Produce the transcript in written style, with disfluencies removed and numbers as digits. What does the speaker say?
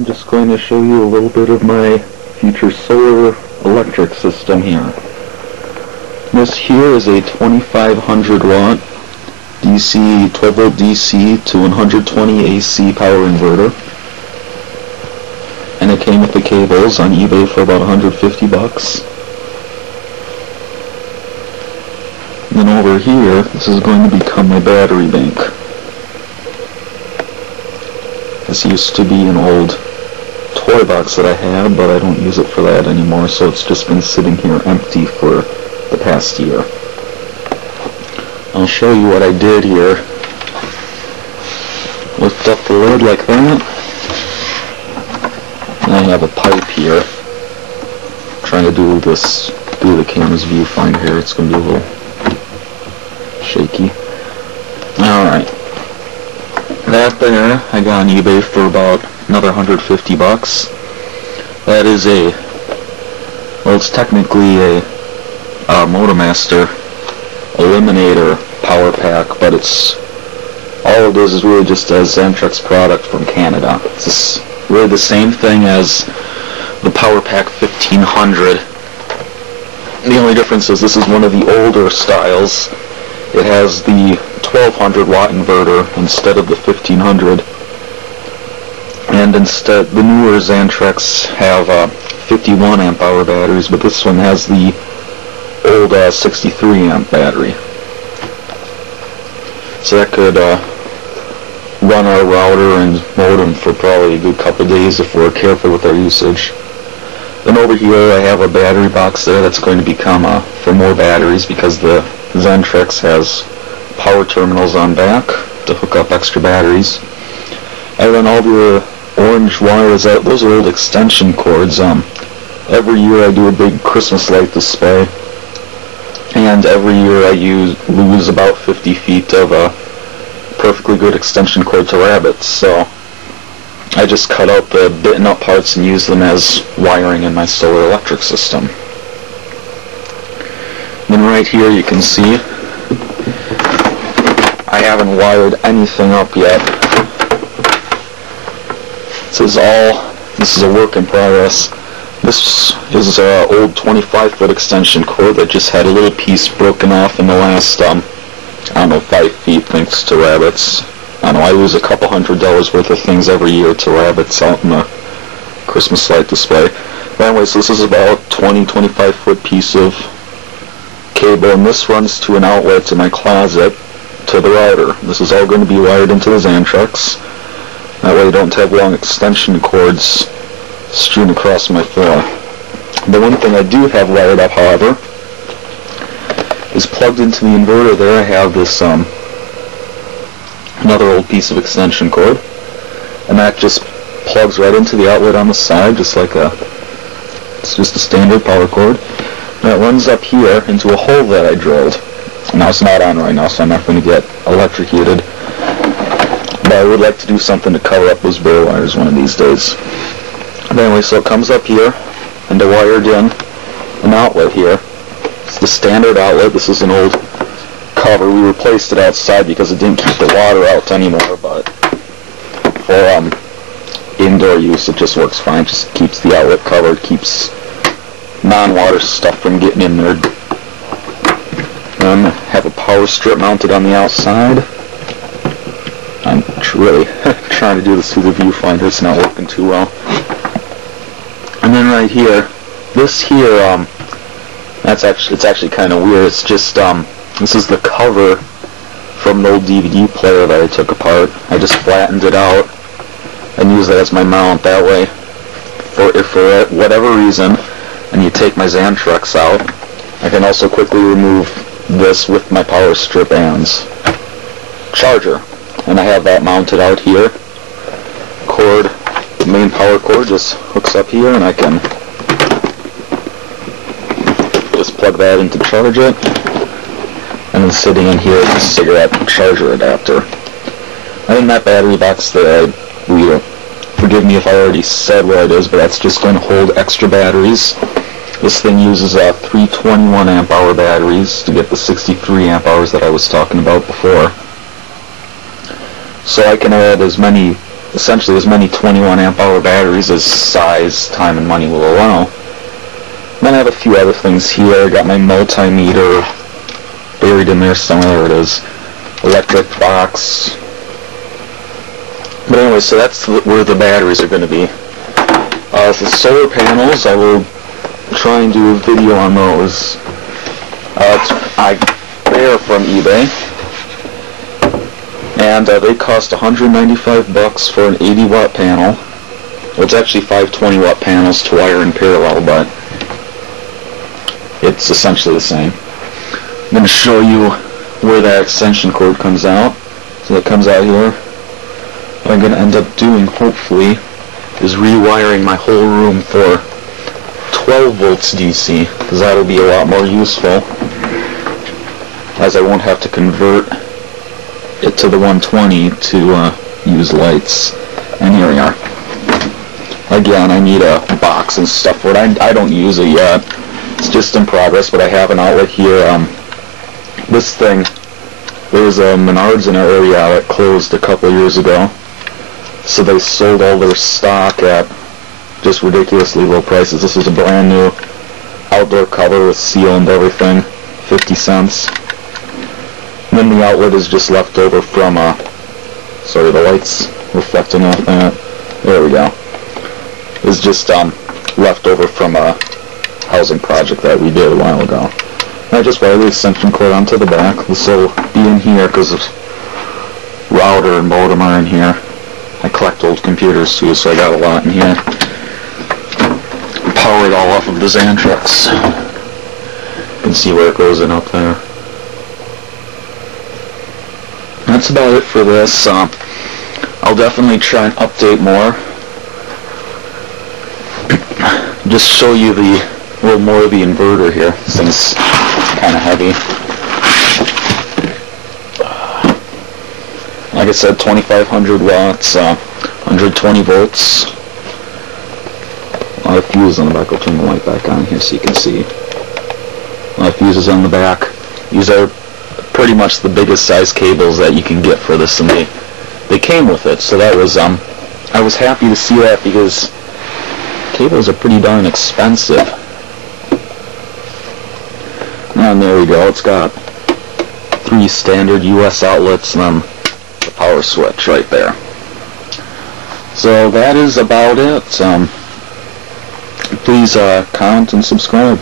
I'm just going to show you a little bit of my future solar electric system here. This here is a 2500 watt DC, 12 volt DC to 120 AC power inverter. And it came with the cables on eBay for about 150 bucks. And then over here, this is going to become my battery bank. This used to be an old toy box that I had, but I don't use it for that anymore, so it's just been sitting here empty for the past year. I'll show you what I did here. Lift up the lid like that. And I have a pipe here. I'm trying to do this through the camera's viewfinder here. It's going to be a little shaky. Alright. That there I got on eBay for about another 150 bucks. That is well, it's technically a Motomaster Eliminator power pack, but all it is really just a Xantrex product from Canada. It's just really the same thing as the Power Pack 1500. The only difference is this is one of the older styles. It has the 1200 watt inverter instead of the 1500, and instead the newer Xantrex have 51 amp hour batteries, but this one has the old 63 amp battery. So that could run our router and modem for probably a good couple days if we're careful with our usage. Then over here I have a battery box there that's going to become for more batteries, because the Xantrex has power terminals on back to hook up extra batteries. I run all the orange wires out. Those are old extension cords. Every year I do a big Christmas light display, and every year I lose about 50 feet of a perfectly good extension cord to rabbits, so I just cut out the bitten up parts and use them as wiring in my solar electric system. Then right here you can see I haven't wired anything up yet. This is a work in progress. This is an old 25-foot extension cord that just had a little piece broken off in the last, I don't know, 5 feet thanks to rabbits. I don't know, I lose a couple $100 worth of things every year to rabbits out in the Christmas light display. But anyways, this is about a 25 foot piece of cable, and this runs to an outlet in my closet to the router. This is all going to be wired into the Xantrex. That way I don't have long extension cords strewn across my floor. The one thing I do have wired up, however, is plugged into the inverter there. I have this another old piece of extension cord, and that just plugs right into the outlet on the side, just like it's just a standard power cord. And it runs up here into a hole that I drilled. Now it's not on right now, so I'm not going to get electrocuted, but I would like to do something to cover up those bare wires one of these days. But anyway, so it comes up here, and I wired in an outlet here. It's the standard outlet. This is an old cover. We replaced it outside because it didn't keep the water out anymore, but for indoor use it just works fine. Just keeps the outlet covered, keeps non-water stuff from getting in there. I have a power strip mounted on the outside. I'm really trying to do this through the viewfinder. It's not working too well. And then right here, this here, it's actually kind of weird. It's just this is the cover from an old DVD player that I took apart. I just flattened it out and used it as my mount. That way, if for whatever reason I need to take my Xantrex out, I can also quickly remove this with my power strip and charger. And I have that mounted out here. The main power cord just hooks up here, and I can just plug that in to charge it. And then sitting in here is a cigarette charger adapter. And then that battery box there, forgive me if I already said what it is, but that's just going to hold extra batteries. This thing uses 321 amp hour batteries to get the 63 amp hours that I was talking about before. So I can add as many essentially as many 21 amp hour batteries as size, time, and money will allow. Then I have a few other things here. I got my multimeter buried in there somewhere. There it is. Electric box. But anyway, so that's where the batteries are going to be. The solar panels, I will try and do a video on those. They are from eBay, and they cost $195 for an 80 watt panel. Well, it's actually 5 20 watt panels to wire in parallel, but it's essentially the same. I'm going to show you where that extension cord comes out. So it comes out here. What I'm going to end up doing, hopefully, is rewiring my whole room for 12 volts DC, because that'll be a lot more useful, as I won't have to convert it to the 120 to use lights. And here we are. Again, I need a box and stuff for it. I don't use it yet. It's just in progress, but I have an outlet here. This thing, there was a Menards in our area that closed a couple years ago, so they sold all their stock at just ridiculously low prices. This is a brand new outdoor cover with seal and everything, 50 cents. And then the outlet is just left over from, sorry, the light's reflecting off that. There we go. It's just left over from a housing project that we did a while ago. I just wire the extension cord onto the back. This will be in here because router and modem are in here. I collect old computers too, so I got a lot in here. Power it all off of the Xantrex. You can see where it goes in up there. That's about it for this. I'll definitely try and update more. Just show you a little more of the inverter here. This thing's kind of heavy. Like I said, 2,500 watts, 120 volts. A lot of fuses on the back. I'll turn the light back on here so you can see. A lot of fuses on the back. These are pretty much the biggest size cables that you can get for this, and they came with it. So that was I was happy to see that, because cables are pretty darn expensive. And there we go. It's got 3 standard US outlets and then the power switch right there. So that is about it. Please comment and subscribe.